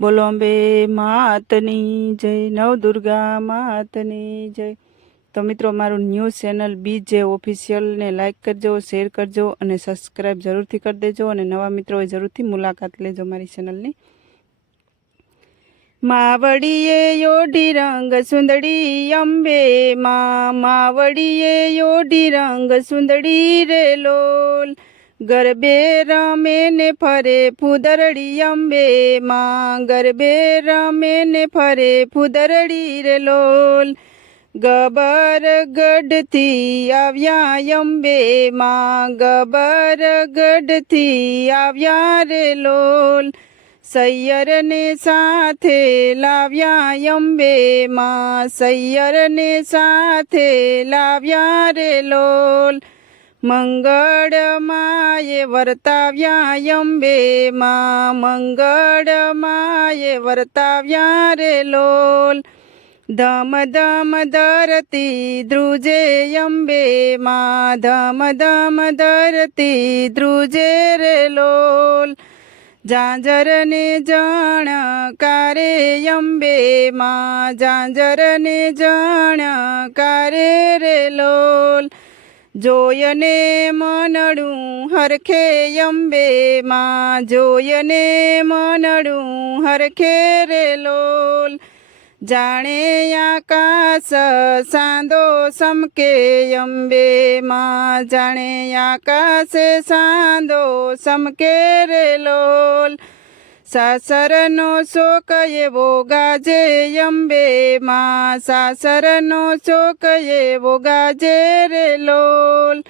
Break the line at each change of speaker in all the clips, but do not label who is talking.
બોલો, અંબે માતની જય નવદુર્ગા માતની જય. તો મિત્રો, મારું ન્યૂઝ ચેનલ બી જે ઓફિશિયલને લાઇક કરજો, શેર કરજો અને સબસ્ક્રાઈબ જરૂરથી કરી દેજો અને નવા મિત્રોએ જરૂરથી મુલાકાત લેજો મારી ચેનલની. માવડીએ યોઢી રંગ સુંદડી, અંબે માં માવડીએ યોઢી રંગ સુંદડી રે લોલ. ગરબે રમે ને ફરે ફુદરડી અંબે માં ગરબે રમે ને ફરે ફુદરડી રે લોલ. ગબર ગઢથી આવ્યા અંબે માં ગબર ગઢથી આવ્યા રે લોલ. સૈયરને સાથે લાવ્યા અંબે માં સૈયરને સાથે લાવ્યા રે લોલ. મંગળ માએ વર્તાવ્યા અંબે માં મંગળ માએ વર્તાવ્યા રે લોલ. ધમ ધમ ધરતી ધ્રુજે અંબે માં ધમ ધમ ધરતી ધ્રુજે રે લોલ. જાંજરને જણ કારે અંબે માં જાંજરને જણ કારે રે લોલ. જોયને મનડું હરખે અંબે માં જોયને મનડું હરખે રે લોલ. જાણે આકાશ સાંદો સમકે અંબે માં જાણે આકાશે સાંદો સમકે રે લોલ. સાસરનો શોક એવો ગાજે અંબે માં સાસરનો શોક એવો ગાજે રે લોલ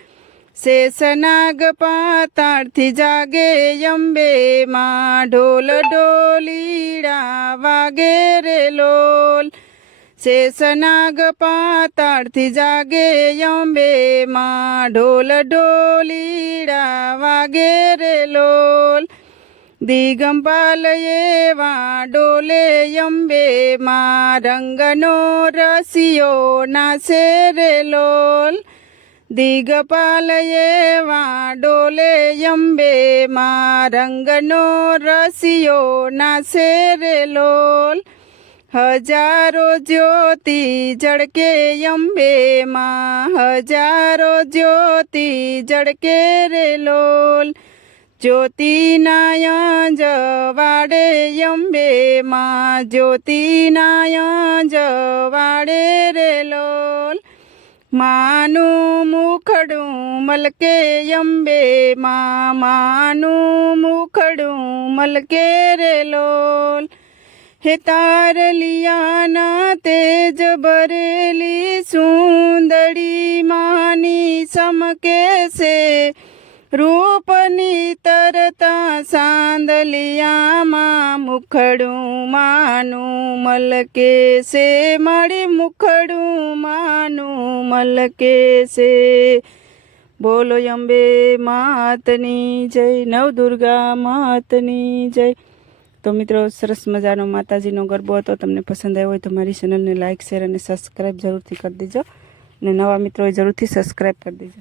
શેષનાગ પાતાળથી જાગે અંબે માં ઢોલ ઢોલીડા વાગે રે લોલ શેષનાગ પાતાળથી જાગે અંબે માં ઢોલ ઢોલીડા વાગે રે લોલ દિગંબાલ એવા ડોલે અંબે માં રંગનો રસિયો નાસે રે લોલ દિગપાલયે એવા ડોલે અંબે માં રંગનો રસિયો નાસે રે લોલ હજારો જ્યોતિ જડકે અંબે માં હજારો જ્યોતિ જડકે રે લોલ જ્યોતિનાય જવાડે અંબે માં જ્યોતિનાય જવાડે રે લોલ માનું મુખડું મલકે અંબે માં માનું મુખડું મલકે રે લોલ હે તારલિયાના તેજ ભરેલી સુંદડી માની સમકે છે રૂપની તરતા સાંદલિયામાં મુખડું માનું મલકે સે, મારી મુખડું માનું મલકે સે. બોલો અંબે માતની જય, નવદુર્ગા માતની જય. તો મિત્રો, સરસ મજાનો માતાજીનો ગરબો હતો. તમને પસંદ આવ્યો હોય તો મારી ચેનલને લાઇક શેર અને સબસ્ક્રાઈબ જરૂરથી કરી દેજો. અને નવા મિત્રોએ જરૂરથી સબસ્ક્રાઈબ કરી દેજો.